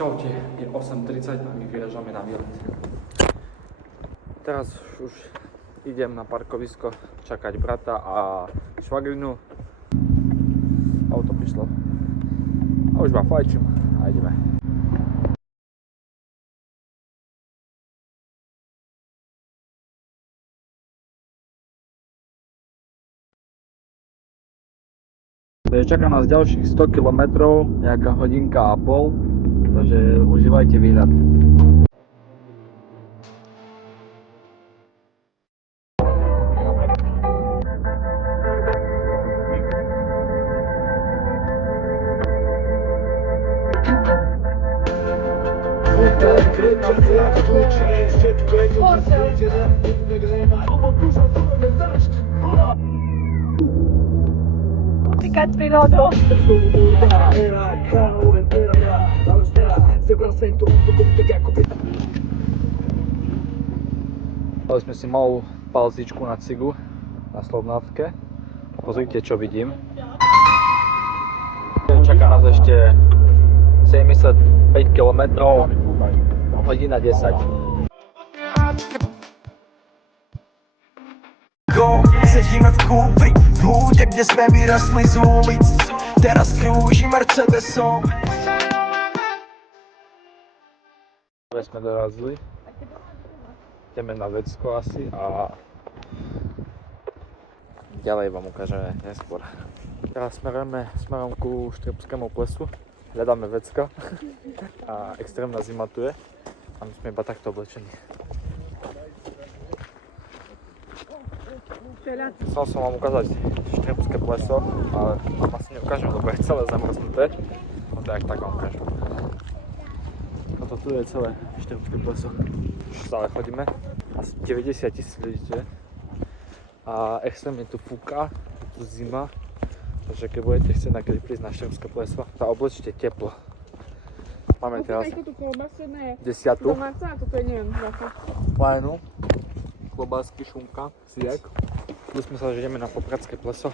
Čaute, je 8:30 a my vyražame na výlet. Teraz už idem na parkovisko čakať brata a švagrinu. Auto prišlo. A už ma fajčím a ideme. Takže čaká nás ďalších 100 km, nejaká hodinka a pol, takže užívajte výhľad. Tykať prírodou. Dali sme si malú palzičku na cigu na Slovnávke. Pozrite, čo vidím. Čaká nás ešte 75 km, hodina 10. Sedíme v kúpri, v húde, kde sme vyrastli z ulic. Teraz krúži Mercedesom. Sme dorazili. Ideme na Vecko asi a ďalej vám ukážeme neskôr. Teraz smerujeme smerom ku Štrbskému plesu. Hľadáme Vecka a extrémna zima tu je a my sme iba takto oblečení. Chcel som vám ukázať Štrbské pleso, ale vám asi neukážem, lebo je celé zamrznuté. No to jak tak vám ukážem. Toto tu je celé Štrbské pleso. Už stále chodíme. Asi 90 000 ľudí tu je. A extrémne tu fúka, je tu zima. Takže keď budete chcieť na kedy prísť na Štrbské pleso, tak oblečte teplo. Máme teraz 10. Do marca, a toto je neviem, zase. Lajnu, klobásky, šunka, siek. Tu sme sa, že ideme na Popradské pleso.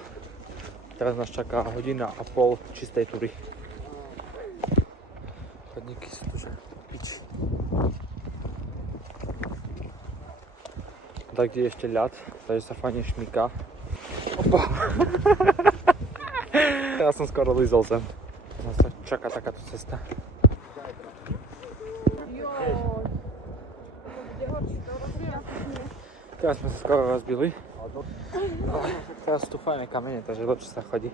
Teraz nás čaká hodina a pol čistej tury. Chodníky sú tu, že piči. Tak kde je ešte ľad, takže sa fajne šmyká. Opa! Teraz som skoro lízol zem. Nás čaká takáto cesta. Teraz sme sa skoro rozbili. Teraz sú tu fajné kamene, takže lepšie sa chodí.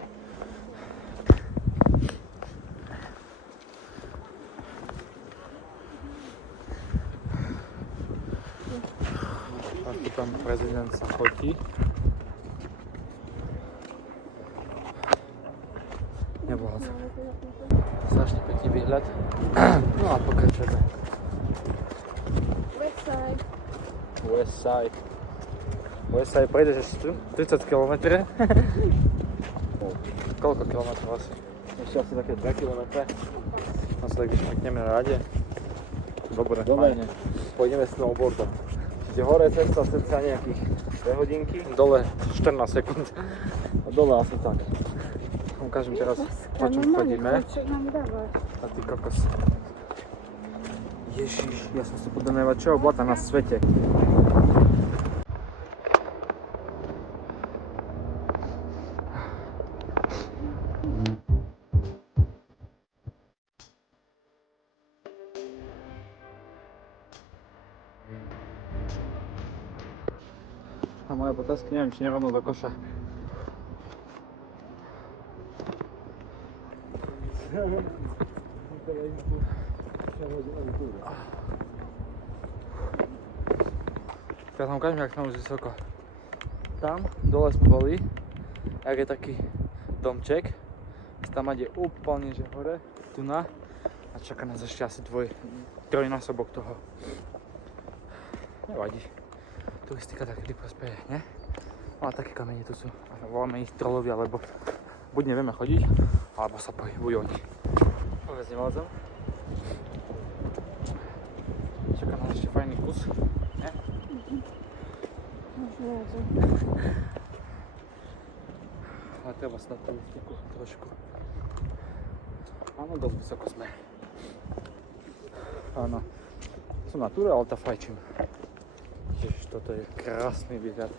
A tu tam prezident sa fotí. Nebolo to. Strašne pekný výhľad. No a pokračujeme. Westside. Westside prejdeš ešte 30 km. Koľko kilometrov asi? Ešte asi také 2 km. Tam sa tak vyšmykneme na rade. Dobre, fajne. Pôjdeme snowboardom. Kde hore cesta cca nejakých 2 hodinky, dole 14 sekúnd. A dole asi tak. Ukážem teraz, po čom chodíme. A ty kokos. Ježiš, ja som si podľa čo blata na svete. A moje potázky neviem, či nerovno do koša. Teraz vám ukážem, jak sme už vysoko. Tam, dole sme boli, jak je taký domček. Tam je úplne, že hore, tu na. A čaká nás ešte asi trojnásobok toho. Nevadí. Turistika tak rýchlo speje, ne? Ale také kamene tu sú. Voláme ich trolovia, lebo buď nevieme chodiť, alebo sa pohybujú oni. Vôbec nevládzam. Čaká nás ešte fajný kus, ne? Ale treba sa na turistiku trošku. Áno, dosť vysoko sme. Áno. Som na túre, ale to fajčím. Ježiš, toto je krásny výhľad.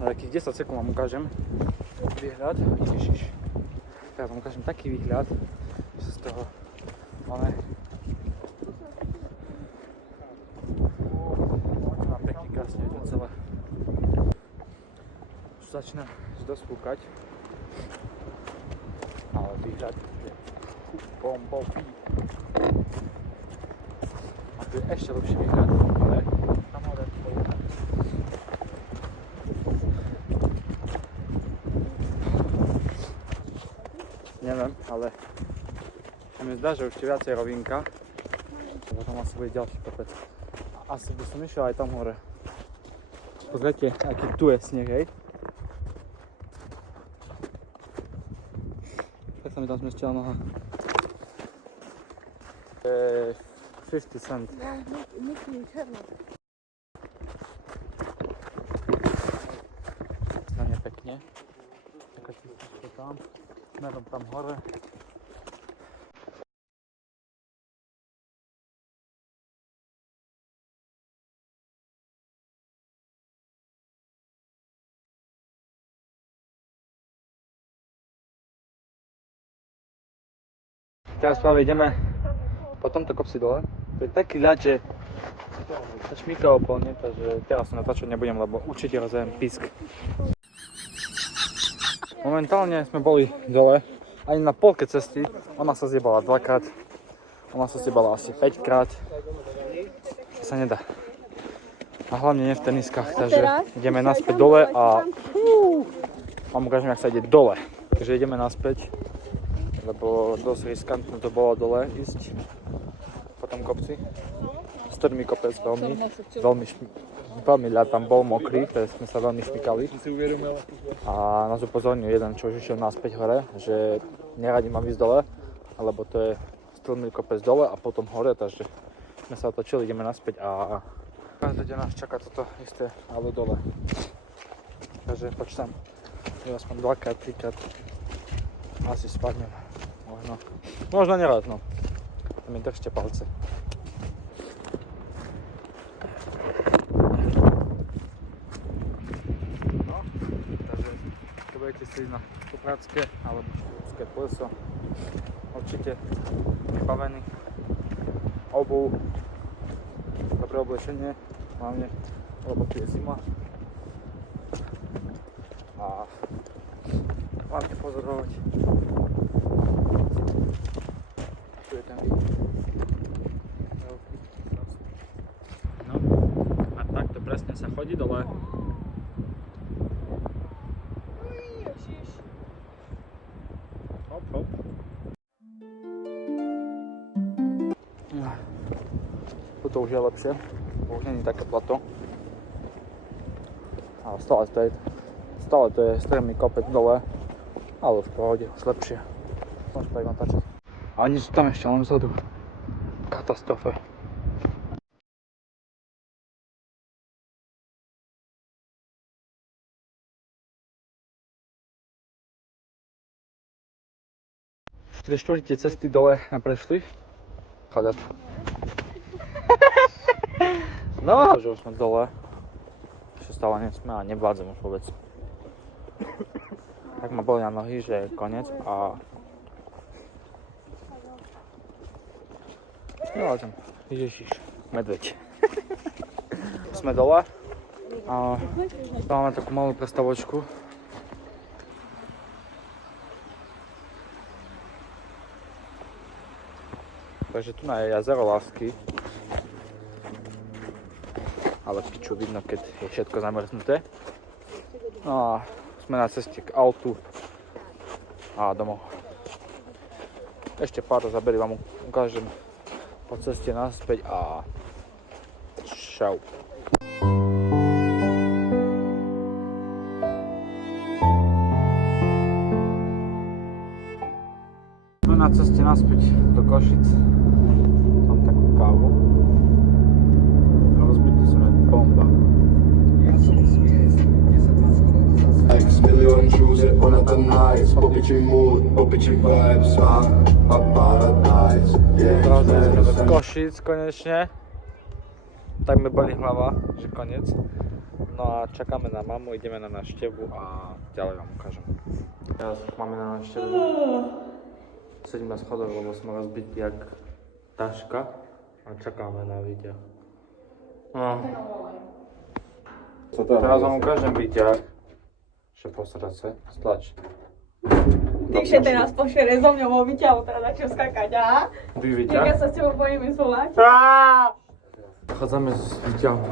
Na takých 10 sekúnd vám ukážem výhľad. Ježiš. Teraz vám ukážem taký výhľad, že sa z toho máme pekne krásne vidno celé. Už začína dosť fúkať. Ale výhľad je bombový. A tu je ešte lepší výhľad, ale tam hore pojďme. Neviem, ale sa mi zdá, že už je viacej rovinka. Lebo tam asi bude ďalší kopec. A asi by som išiel aj tam hore. Pozrite, aký tu je sneh, hej. Tak sa mi tam zmestila noha. To je 50 cent. Stane pekne. Taká čistička tam. Smerom tam hore. Teraz práve ideme po tomto kopci dole. To je taký ľad, že sa šmíka úplne, takže teraz sa natáčať nebudem, lebo určite rozdajem písk. Momentálne sme boli dole, ani na polke cesty. Ona sa zjebala 2-krát, ona sa zjebala asi 5-krát. To sa nedá. A hlavne nie v teniskách, takže ideme naspäť dole a vám ukážem, jak sa ide dole. Takže ideme naspäť, lebo dosť riskantné to bolo dole ísť po tom kopci. Strmý kopec, veľmi ľad tam bol mokrý, takže sme sa veľmi šmykali. A nás upozornil jeden, čo už išiel naspäť hore, že neradím mám ísť dole, lebo to je strmý kopec dole a potom hore, takže sme sa otočili, ideme naspäť a každý deň nás čaká toto isté, ale dole. Takže počítam, že aspoň 2-krát, 3-krát asi spadnem. Možno nerád, no. To mi držte palce. No, takže keď budete si na Kupratské alebo Štrbské pleso, určite vybavený. Obuv, dobré oblečenie, hlavne, lebo tu je zima. A hlavne pozorovať. Tu je ten výhľad. No a takto presne sa chodí dole. Hop, hop. Tuto už je lepšie, už nie je také plato. Ale stále to je strmý kopec dole, ale v pohode, už lepšie. Môžem pa vám tačať. A oni sú tam ešte len vzadu. Katastrofe. Tri štvrte cesty dole a prešli. Chadat. No, že už sme dole. Ešte stále nie sme a nevládzem už vôbec. Tak ma boli na nohy, že je koniec a nevládzem. Ježiš, medveď. Sme dole a máme takú malú prestavočku. Takže tu je jazero lásky. Ale piču vidno, keď je všetko zamrznuté. No a sme na ceste k autu a domov. Ešte pár zábery vám ukážem po ceste naspäť a čau. Sme na ceste naspäť do Košic. Mám takú kávu. Rozbitý sme bomba. X milión choose it one of the nights. Popiči mood, popiči vibes, a paradise. Yeah, Wracamy do Košic koniecznie. Tak mi boli hlava, že koniec. No a čakáme na mamu, ideme na návštevu a ďalej vám ukážem. Teraz máme na návštevu. Sedím na schodoch, lebo sme rozbití jak taška a čakáme na video. No. Teraz vám ukážem video. Že posrať sa, stlač. Ty še teraz pošere so mňou vo výťahu, teda začal skakať, a? Ty Jak vidíš? ja sa s tebou bojím zvolať. Chádzame z výťahu.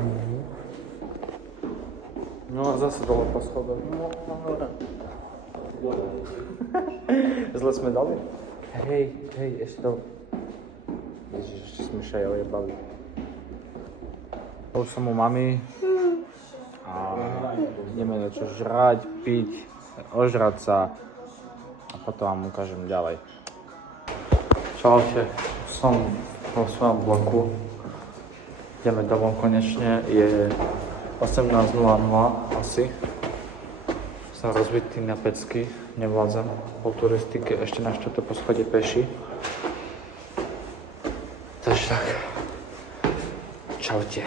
No a zase dole po schodoch. Zle sme dali? Hej, ešte dole. Ježiš, ešte sme sa aj ojebali. Už som u mami. A ideme niečo žrať, piť, ožrať sa a potom vám ukážem ďalej. Čaute, som vo svojom bloku. Ideme domov konečne, je 18:00 asi. Som rozbitý na pecky, nevládzem po turistike, ešte na 4. poschodie peši. Takže tak, čaute.